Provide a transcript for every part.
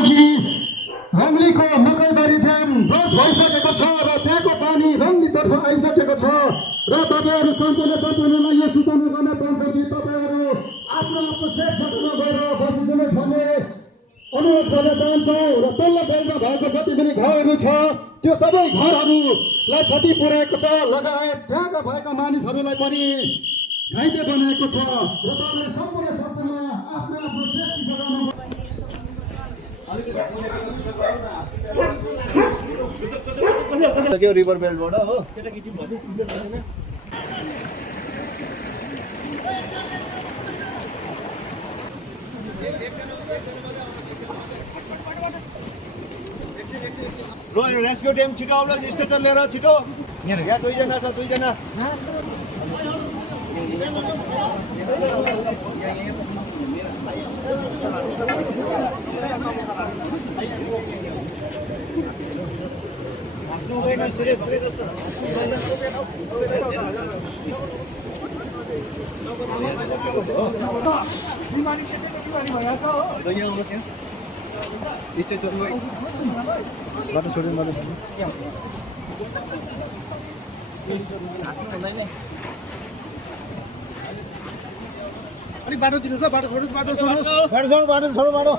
अघि रङ्गलीको मकैबारी dam brush भइसकेको छ र त्यहाँको पानी रङ्गलीतर्फ आइसकेको छ र तपाईँहरू सम्पूर्णलाई यो सूचना गर्न चाहन्छ कि तपाईँहरू आफ्नो आफ्नो सेट क्षेत्रमा गएर बसिदिनुहोस् भन्ने अनुरोध गर्न चाहन्छौँ र तल्लो बेलमा भएको जति पनि घरहरू छ त्यो सबै घरहरूलाई क्षति पुर्याएको छ लगायत त्यहाँका भएका मानिसहरूलाई पनि घाइते बनाएको छ र तपाईँले सम्पूर्ण आफ्नो आफ्नो सेफ्टी जग्गामा त्यो रिभर बेल्टबाट हो लो रेस्क्यु टिम छिटो आउला स्टेसन लिएर छिटो यहाँ दुईजना छ दुईजना बाटो छोड्नु अलिक बाटो दिनुहोस् ल बाटो छोड्नुहोस् बाटो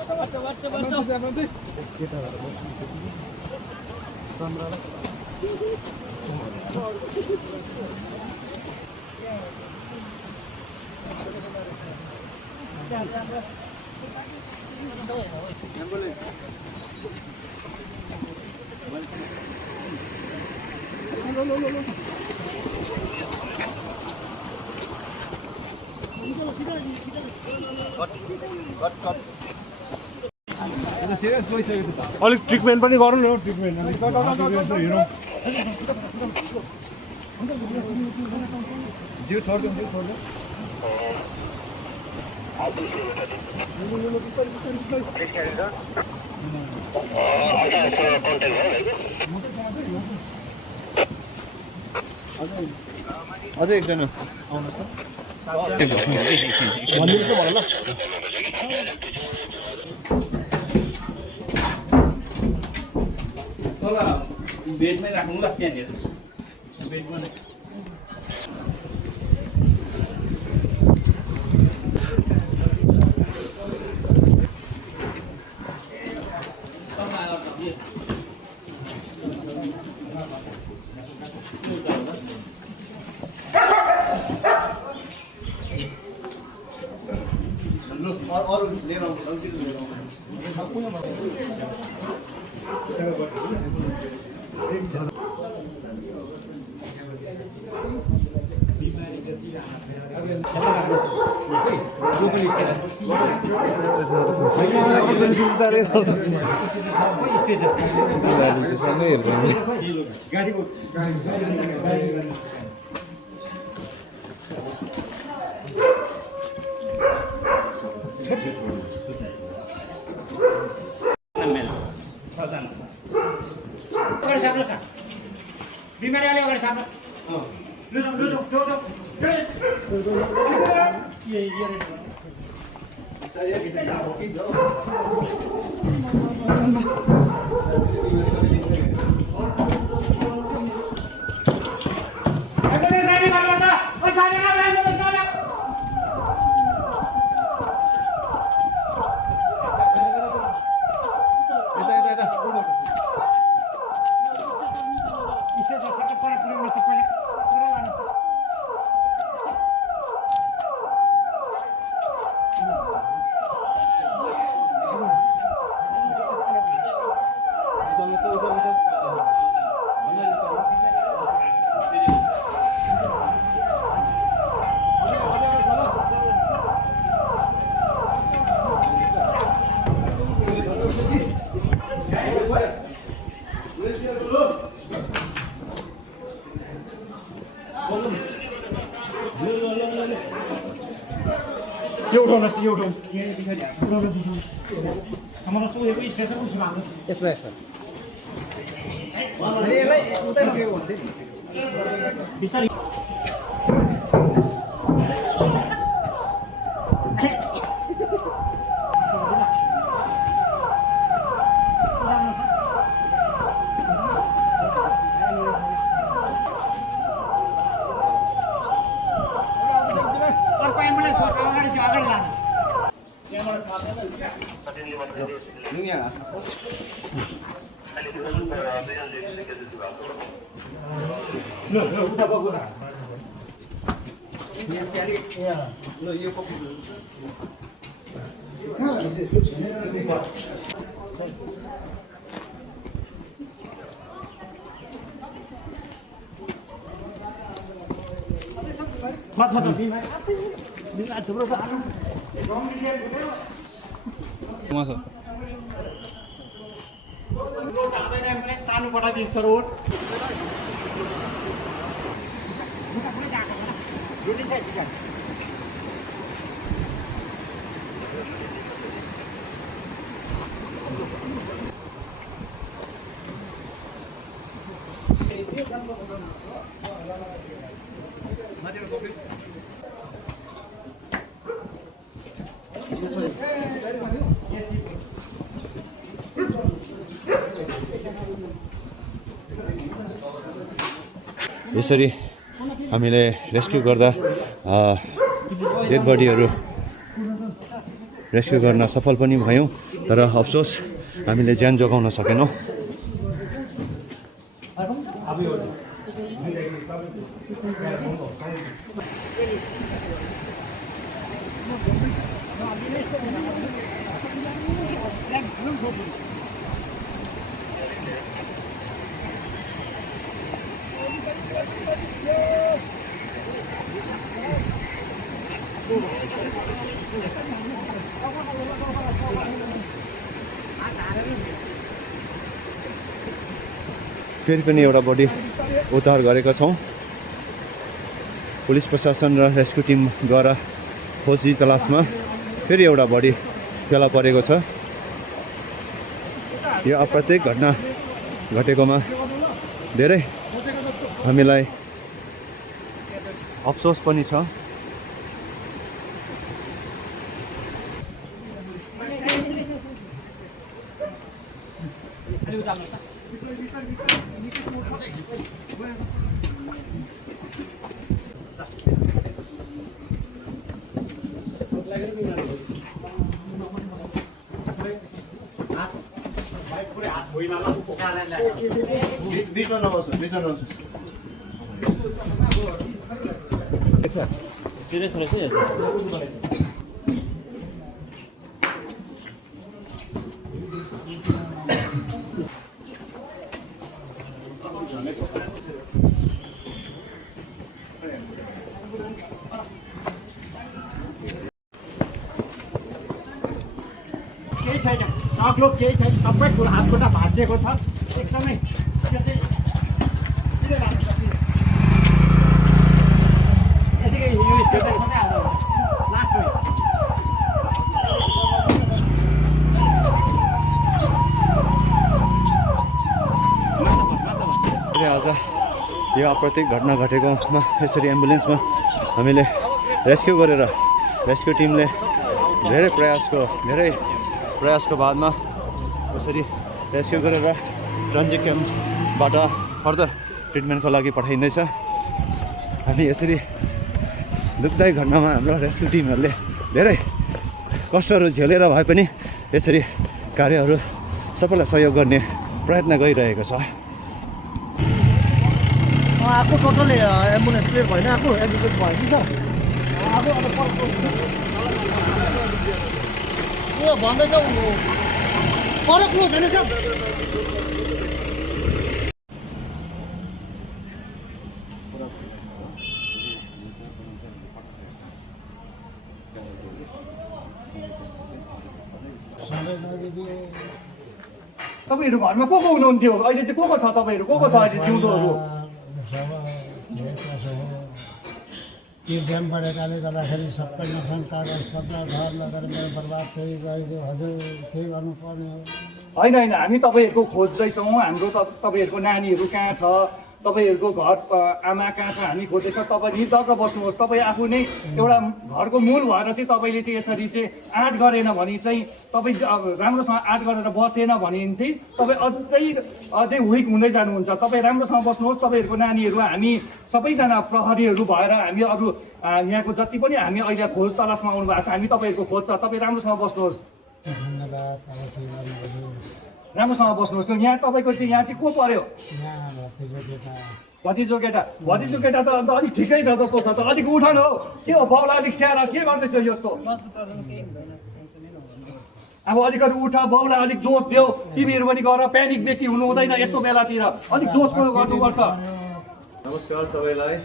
अलिक ट्रिटमेन्ट पनि गरौँ न ट्रिटमेन्ट हेरौँ जिउ छोड्दिउँ अझै एकजना भनिदिनुहोस् न ल तल बेडमै राख्नु ल त्यहाँनिर बेडमा नै अरू लिएर आउनु बिमारी वाले अगाडि साप्न यसरी हामीले रेस्क्यु गर्दा डेड बडीहरू रेस्क्यु गर्न सफल पनि भयौँ तर अफसोस हामीले ज्यान जोगाउन सकेनौँ। फेरि पनि एउटा बडी उद्धार गरेका छौँ। पुलिस प्रशासन र रेस्क्यु टिमद्वारा खोजी तलासमा फेरि एउटा बडी फेला परेको छ। यो अप्रत्यक्ष घटना घटेकोमा धेरै हामीलाई अफसोस पनि छ। केही छैन, सक्लो केही छैन, सबै कुरा हातखुट्टा भाँचिएको छ एकदमै। आज यो अप्रत्यक्ष घटना घटेकोमा यसरी एम्बुलेन्समा हामीले रेस्क्यु गरेर रेस्क्यु टिमले धेरै प्रयासको बादमा यसरी रेस्क्यु गरेर रन्जी क्याम्पबाट फर्दर ट्रिटमेन्टको लागि पठाइँदैछ। हामी यसरी दुःखदायी घटनामा हाम्रो रेस्क्यु टिमहरूले धेरै कष्टहरू झेलेर भए पनि यसरी कार्यहरू सबैलाई सहयोग गर्ने प्रयत्न गरिरहेको छ। आएको टोटली एम्बुलेन्स क्लियर भएन, आएको एडमिट भयो कि सर आएको अब भन्दैछ पर क्लोज होइन सर। तपाईँहरू घरमा को हुनुहुन्थ्यो अहिले चाहिँ को छ तपाईँहरू को छ अहिले जिउँदोहरू? त्यो ड्याम बढेकाले गर्दाखेरि सबै नोक्सान कागज पत्र घर लगेर मेरो बर्बाद चाहिँ गइदियो। हजुर केही गर्नुपर्ने हो। होइन हामी तपाईँहरूको खोज्दैछौँ। हाम्रो तपाईँहरूको नानीहरू कहाँ छ, तपाईँहरूको घर आमा कहाँ छ हामी खोज्दैछ, तपाईँ निर्धक्क बस्नुहोस्। तपाईँ आफू नै एउटा घरको मूल भएर चाहिँ तपाईँले चाहिँ यसरी चाहिँ आँट गरेन भने चाहिँ तपाईँ राम्रोसँग आँट गरेर बसेन भने चाहिँ तपाईँ अझै विक हुँदै जानुहुन्छ। तपाईँ राम्रोसँग बस्नुहोस्। तपाईँहरूको नानीहरू हामी सबैजना प्रहरीहरू भएर हामी अरू यहाँको जति पनि हामी अहिले खोज तलासमा आउनु भएको छ, हामी तपाईँहरूको खोज्छ। तपाईँ राम्रोसँग बस्नुहोस्, धन्यवाद। अब के गर्नु, राम्रोसँग बस्नुहोस्। यहाँ तपाईँको चाहिँ यहाँ चाहिँ को पर्यो? यहाँ भतिजो भतिजो केटा केटा त अन्त अलिक ठिकै छ जस्तो छ त। अलिक उठाउनु हो, के हो बाउलाई अलिक स्याहार, के गर्दैछ यस्तो? अब अलिकति उठ, बाउलाई अलिक जोस देऊ। तिमीहरू पनि गर, प्यानिक बेसी हुनु हुँदैन यस्तो बेलातिर, अलिक जोसको गर्नुपर्छ। नमस्कार सबैलाई।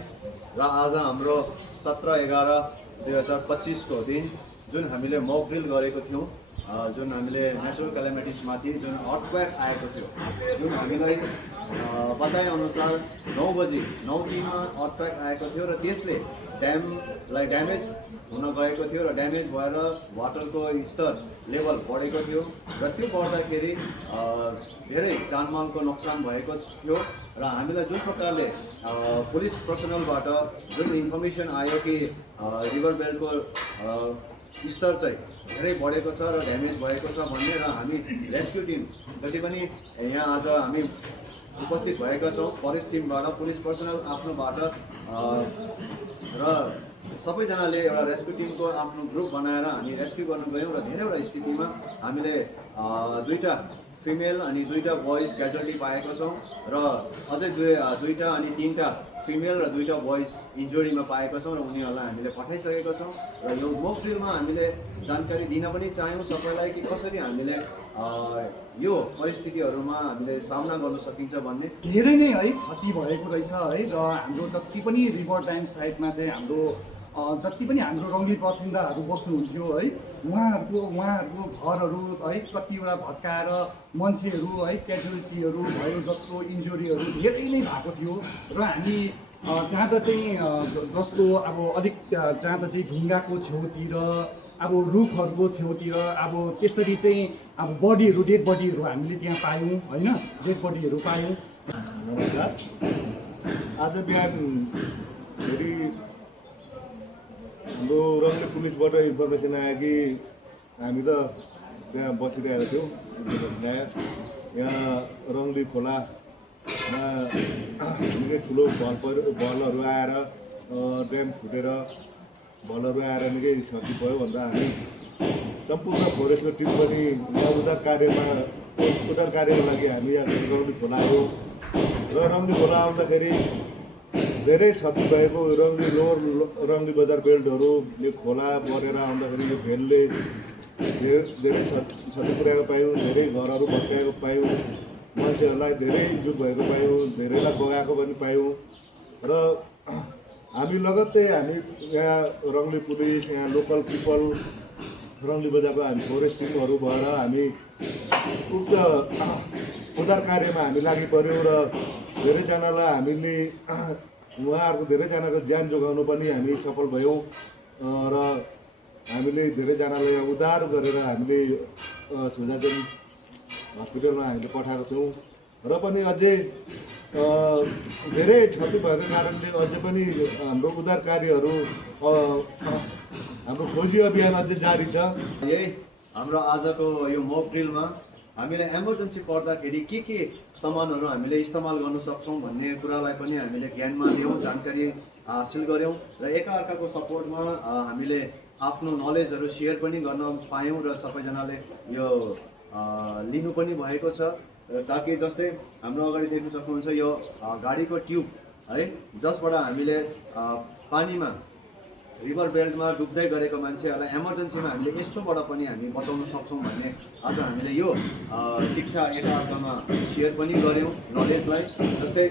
र आज हाम्रो 17/11/2025 को दिन जुन हामीले मक ड्रिल गरेको थियौँ, जुन हामीले नेचुरल क्यालामिटिजमाथि जुन अर्थक्वेक आएको थियो, जुन हामीलाई बताएअनुसार 9 बजी 9:03 अर्थक्वेक आएको थियो र त्यसले ड्यामलाई ड्यामेज हुन गएको थियो र ड्यामेज भएर वाटरको स्तर लेभल बढेको थियो र त्यो बढ्दाखेरि धेरै जानमालको नोक्सान भएको थियो। र हामीलाई जुन प्रकारले पुलिस पर्सनलबाट जुन इन्फर्मेसन आयो कि रिभर बेल्टको स्तर चाहिँ धेरै बढेको छ र ड्यामेज भएको छ भन्ने, र हामी रेस्क्यु टिम जति पनि यहाँ आज हामी उपस्थित भएका छौँ, फरेस्ट टिमबाट पुलिस पर्सनल आफ्नोबाट र सबैजनाले एउटा रेस्क्यु टिमको आफ्नो ग्रुप बनाएर हामी रेस्क्यु गर्नु गयौँ। र धेरैवटा स्थितिमा हामीले 2टा फिमेल अनि 2टा बोइज क्याजुअलिटी पाएको छौँ र अझै 2टा अनि 3टा फिमेल र 2टा बोइज इन्जुरीमा पाएका छौँ र उनीहरूलाई हामीले पठाइसकेका छौँ। र यो मक ड्रिलमा हामीले जानकारी दिन पनि चाह्यौँ सबैलाई कि कसरी हामीले यो परिस्थितिहरूमा हामीले सामना गर्न सकिन्छ भन्ने। धेरै नै है क्षति भएको रहेछ है। र हाम्रो जति पनि रिभर ब्याङ्क साइडमा चाहिँ हाम्रो जति पनि हाम्रो रङ्गित बासिन्दाहरू बस्नुहुन्थ्यो है, उहाँहरूको घरहरू है कतिवटा भत्काएर मान्छेहरू है क्याजुअलिटीहरू भयो, जस्तो इन्जुरीहरू धेरै नै भएको थियो। र हामी जाँदा चाहिँ जस्तो अब अलिक जाँदा चाहिँ ढुङ्गाको छेउतिर, अब रुखहरूको छेउतिर अब त्यसरी चाहिँ अब बडीहरू, डेड बडीहरू हामीले त्यहाँ पायौँ होइन, डेड बडीहरू पायौँ। नमस्कार। आज बिहान फेरि हाम्रो रङ्गली पुलिसबाट इन्फर्मेसन आयो कि हामी त त्यहाँ बसिरहेको थियौँ, यहाँ रङ्गली खोलामा निकै ठुलो भलहरू आएर ड्याम फुटेर भलहरू आएर निकै क्षति भयो भन्दा हामी सम्पूर्ण फोरेस्टको टिम पनि उद्धार कार्यको लागि हामी यहाँ रङ्गली खोला आयौँ। र रङ्गली खोला आउँदाखेरि धेरै क्षति भएको रङ्गली बजार बेल्टहरू यो खोला बढेर आउँदाखेरि यो भेलले धेरै क्षति पुर्याएको पायौँ, धेरै घरहरू भत्काएको पायौँ, मान्छेहरूलाई धेरै इन्जुर भएको पायौँ, धेरैलाई बगाएको पनि पायौँ। र हामी लगत्तै हामी यहाँ रङ्गली पुलिस, यहाँ लोकल पिपल, रङ्गली बजारको हामी फोरेस्ट टिमहरू भएर हामी उक्त उद्धार कार्यमा हामी लागि पऱ्यौँ। र धेरैजनालाई हामीले उहाँहरूको धेरैजनाको ज्यान जोगाउनु पनि हामी सफल भयौँ र हामीले धेरैजनालाई उद्धार गरेर हामीले सुजाचन हस्पिटलमा हामीले पठाएको छौँ। र पनि अझै धेरै क्षति भएको कारणले अझै पनि हाम्रो उद्धार कार्यहरू, हाम्रो खोजी अभियान अझै जारी छ। यही हाम्रो आजको यो मक ड्रिलमा हामीलाई इमर्जेन्सी पर्दाखेरि के सामानहरू हामीले इस्तेमाल गर्न सक्छौँ भन्ने कुरालाई पनि हामीले ज्ञानमा लियौँ, जानकारी हासिल गऱ्यौँ र एकअर्काको सपोर्टमा हामीले आफ्नो नलेजहरू सेयर पनि गर्न पायौँ र सबैजनाले यो लिनु पनि भएको छ। ताकि जस्तै हाम्रो अगाडि देख्न सक्नुहुन्छ यो गाडीको ट्युब है, जसबाट हामीले पानीमा रिभर बेल्टमा डुब्दै गरेको मान्छेहरूलाई इमर्जेन्सीमा हामीले यस्तोबाट पनि हामी बचाउन सक्छौँ भन्ने आज हामीले यो शिक्षा एकअर्कामा सेयर पनि गऱ्यौँ नलेजलाई। जस्तै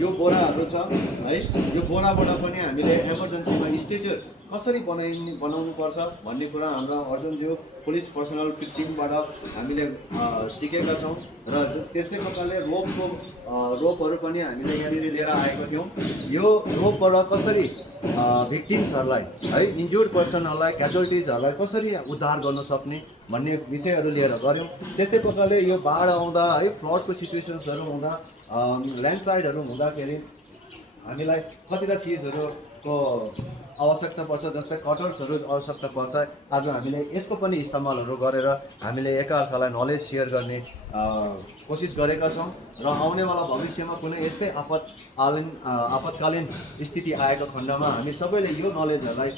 यो बोराहरू छ है, यो बोराबाट पनि हामीले इमर्जेन्सीमा स्ट्रेचर कसरी बनाउनुपर्छ भन्ने कुरा हाम्रो अर्जुनज्यू पुलिस पर्सनल टिमबाट हामीले सिकेका छौँ। र त्यस्तै प्रकारले रोपहरू पनि हामीले यहाँनिर लिएर आएको थियौँ। यो रोपबाट कसरी भिक्टिम्सहरूलाई है, इन्जुर्ड पर्सनहरूलाई, क्याजुअलिटिजहरूलाई कसरी उद्धार गर्न सक्ने भन्ने विषयहरू लिएर गऱ्यौँ। त्यस्तै प्रकारले यो बाढ आउँदा है, फ्लडको सिचुएसन्सहरू हुँदा ल्यान्डस्लाइडहरू हुँदाखेरि हामीलाई कतिवटा चिजहरूको आवश्यकता पर्छ, जस्तै कटर्सहरू आवश्यकता पर्छ। आज हामीले यसको पनि इस्तेमालहरू गरेर हामीले एकअर्कालाई नलेज सेयर गर्ने कोसिस गरेका छौँ र आउनेवाला भविष्यमा कुनै यस्तै आपतकालीन स्थिति आएको खण्डमा हामी सबैले यो नलेजहरूलाई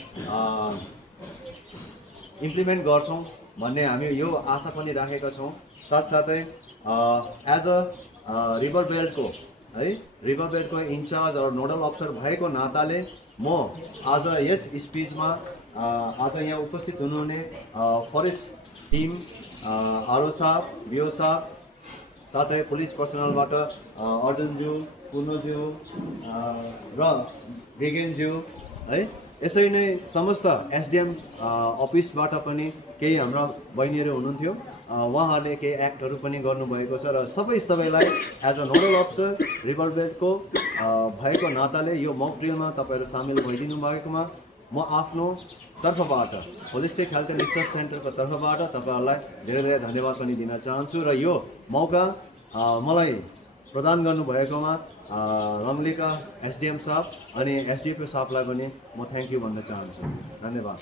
इम्प्लिमेन्ट गर्छौँ भन्ने हामी यो आशा पनि राखेका छौँ। साथसाथै एज अ रिभर बेल्टको रिभर बेल्टको इन्चार्ज र नोडल अफिसर भएको नाताले म आज यस स्पिचमा आज यहाँ उपस्थित हुनुहुने फरेस्ट टिम, आरओ साहब, बिओ साहब, साथै पुलिस पर्सनलबाट अर्जुनज्यू, पुर्णज्यू र ब्रिगेनज्यू है, यसरी नै समस्त एसडिएम अफिसबाट पनि केही हाम्रा बहिनीहरू हुनुहुन्थ्यो, उहाँहरूले केही एक्टहरू पनि गर्नुभएको छ र सबैलाई as a nodal officer river बेल्टको भएको नाताले यो मक ड्रिलमा तपाईँहरू सामेल भइदिनु भएकोमा म आफ्नो तर्फबाट होलिस्टिक हेल्थ एन्ड रिसर्च सेन्टरको तर्फबाट तपाईँहरूलाई धेरै धेरै धन्यवाद पनि दिन चाहन्छु र यो मौका मलाई प्रदान गर्नुभएकोमा रङ्गलीका एसडिएम साहब अनि एसडिएफओ साहबलाई पनि म थ्याङ्क यू भन्न चाहन्छु। धन्यवाद।